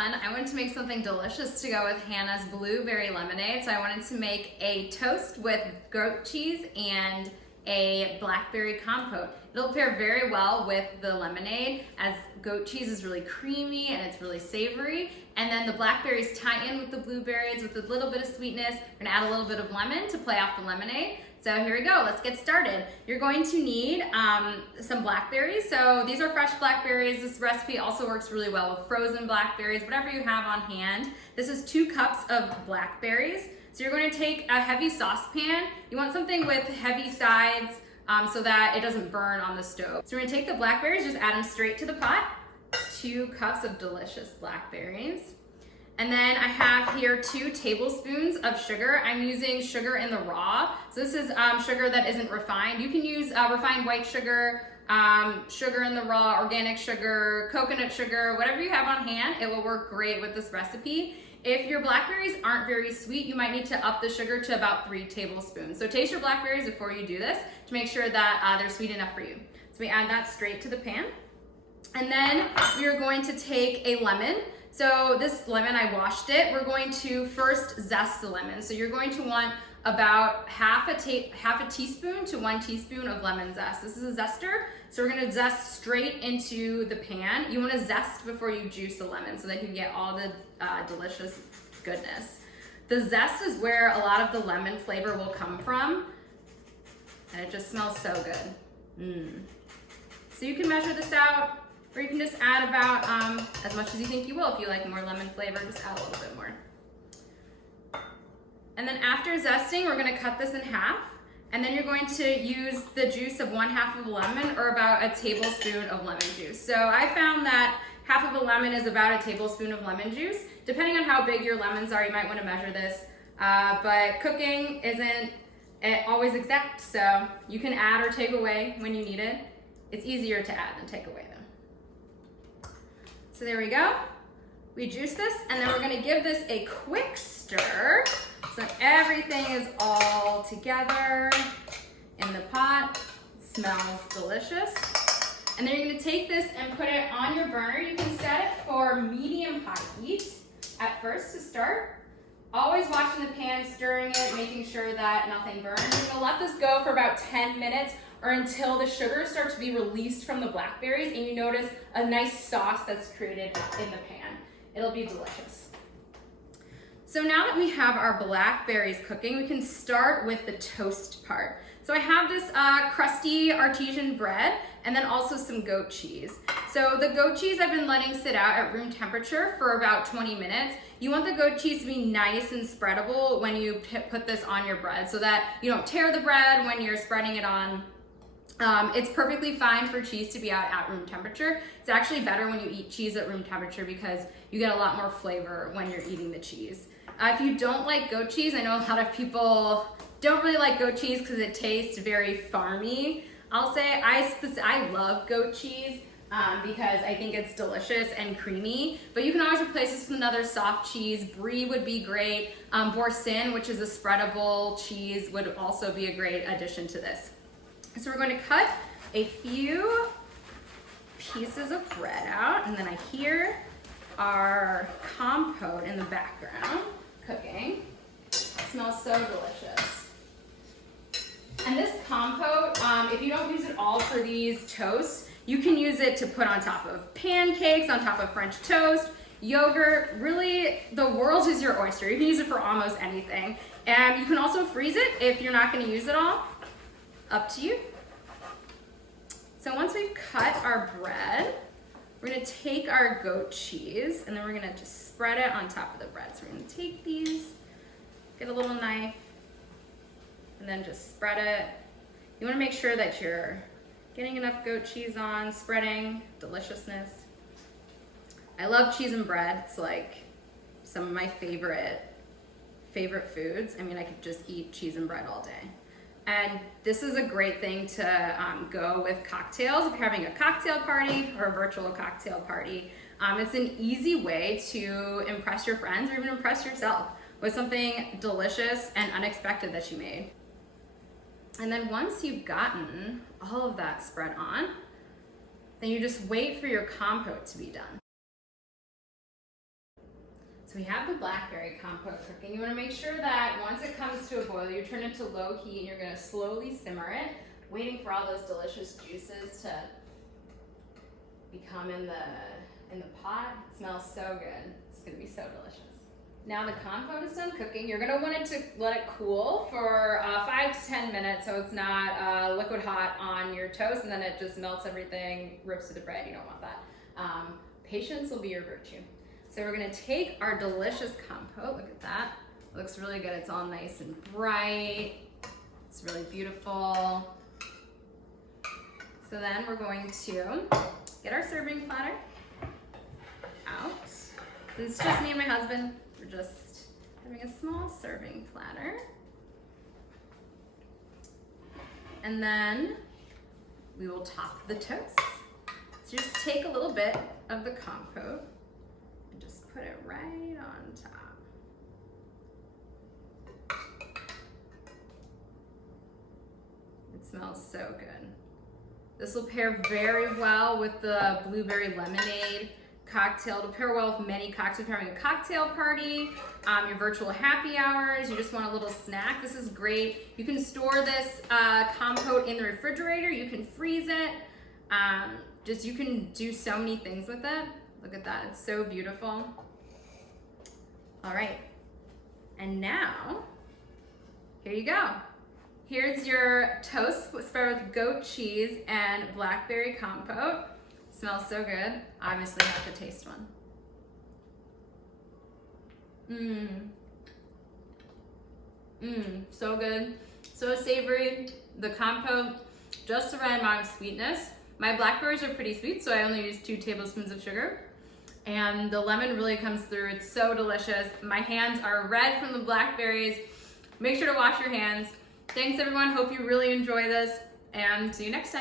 fun. I wanted to make something delicious to go with Hannah's blueberry lemonade. So I wanted to make a toast with goat cheese and a blackberry compote. It'll pair very well with the lemonade as goat cheese is really creamy and it's really savory. And then the blackberries tie in with the blueberries with a little bit of sweetness. We're gonna add a little bit of lemon to play off the lemonade. So here we go, let's get started. You're going to need some blackberries. So these are fresh blackberries. This recipe also works really well with frozen blackberries, whatever you have on hand. This is 2 cups of blackberries. So you're going to take a heavy saucepan. You want something with heavy sides so that it doesn't burn on the stove. So we're gonna take the blackberries, just add them straight to the pot. 2 cups of delicious blackberries. And then I have here 2 tablespoons of sugar. I'm using sugar in the raw. So this is sugar that isn't refined. You can use refined white sugar, sugar in the raw, organic sugar, coconut sugar, whatever you have on hand. It will work great with this recipe. If your blackberries aren't very sweet, you might need to up the sugar to about 3 tablespoons. So taste your blackberries before you do this to make sure that they're sweet enough for you. So we add that straight to the pan. And then we are going to take a lemon. So this lemon, I washed it. We're going to first zest the lemon. So you're going to want about half a teaspoon to 1 teaspoon of lemon zest. This is a zester. So we're gonna zest straight into the pan. You wanna zest before you juice the lemon so that you get all the delicious goodness. The zest is where a lot of the lemon flavor will come from. And it just smells so good. So you can measure this out, or you can just add about as much as you think you will. If you like more lemon flavor, just add a little bit more. And then after zesting, we're gonna cut this in half. And then you're going to use the juice of 1/2 of a lemon, or about a tablespoon of lemon juice. So I found that half of a lemon is about a tablespoon of lemon juice. Depending on how big your lemons are, you might wanna measure this. But cooking isn't always exact, so you can add or take away when you need it. It's easier to add than take away though. So there we go. We juice this, and then we're gonna give this a quick stir so everything is all together in the pot. It smells delicious. And then you're gonna take this and put it on your burner. You can set it for medium-high heat at first to start. Always watching the pan, stirring it, making sure that nothing burns. You're gonna let this go for about 10 minutes or until the sugar starts to be released from the blackberries and you notice a nice sauce that's created in the pan. It'll be delicious. So now that we have our blackberries cooking, we can start with the toast part. So I have this crusty artesian bread and then also some goat cheese. So the goat cheese I've been letting sit out at room temperature for about 20 minutes. You want the goat cheese to be nice and spreadable when you put this on your bread so that you don't tear the bread when you're spreading it on. It's perfectly fine for cheese to be out at room temperature. It's actually better when you eat cheese at room temperature because you get a lot more flavor when you're eating the cheese. If you don't like goat cheese, I know a lot of people don't really like goat cheese because it tastes very farmy. I'll say I love goat cheese because I think it's delicious and creamy, but you can always replace this with another soft cheese. Brie would be great. Boursin, which is a spreadable cheese, would also be a great addition to this. So we're going to cut a few pieces of bread out, and then I hear our compote in the background cooking. It smells so delicious. And this compote, if you don't use it all for these toasts, you can use it to put on top of pancakes, on top of French toast, yogurt. Really, the world is your oyster. You can use it for almost anything. And you can also freeze it if you're not going to use it all. Up to you. So once we've cut our bread, we're gonna take our goat cheese and then we're gonna just spread it on top of the bread. So we're gonna take these, get a little knife, and then just spread it. You wanna make sure that you're getting enough goat cheese on, spreading deliciousness. I love cheese and bread. It's like some of my favorite foods. I mean, I could just eat cheese and bread all day. And this is a great thing to go with cocktails. If you're having a cocktail party or a virtual cocktail party, it's an easy way to impress your friends or even impress yourself with something delicious and unexpected that you made. And then once you've gotten all of that spread on, then you just wait for your compote to be done. So we have the blackberry compote cooking. You want to make sure that once it comes to a boil, you turn it to low heat and you're going to slowly simmer it, waiting for all those delicious juices to become in the pot. It smells so good. It's going to be so delicious. Now the compote is done cooking. You're going to want it to let it cool for 5 to 10 minutes so it's not liquid hot on your toast and then it just melts everything, rips to the bread. You don't want that. Patience will be your virtue. So we're gonna take our delicious compote. Look at that. It looks really good. It's all nice and bright. It's really beautiful. So then we're going to get our serving platter out. So it's just me and my husband. We're just having a small serving platter. And then we will top the toast. So just take a little bit of the compote and just put it right on top. It smells so good. This will pair very well with the blueberry lemonade cocktail. It'll pair well with many cocktails. If you're having a cocktail party, your virtual happy hours, you just want a little snack. This is great. You can store this compote in the refrigerator. You can freeze it. You can do so many things with it. Look at that, it's so beautiful. All right, and now, here you go. Here's your toast spread with goat cheese and blackberry compote. Smells so good. Obviously, I have to taste one. So good, so savory. The compote, just the right amount of sweetness. My blackberries are pretty sweet, so I only use 2 tablespoons of sugar. And the lemon really comes through. It's so delicious. My hands are red from the blackberries. Make sure to wash your hands. Thanks everyone, hope you really enjoy this, and see you next time.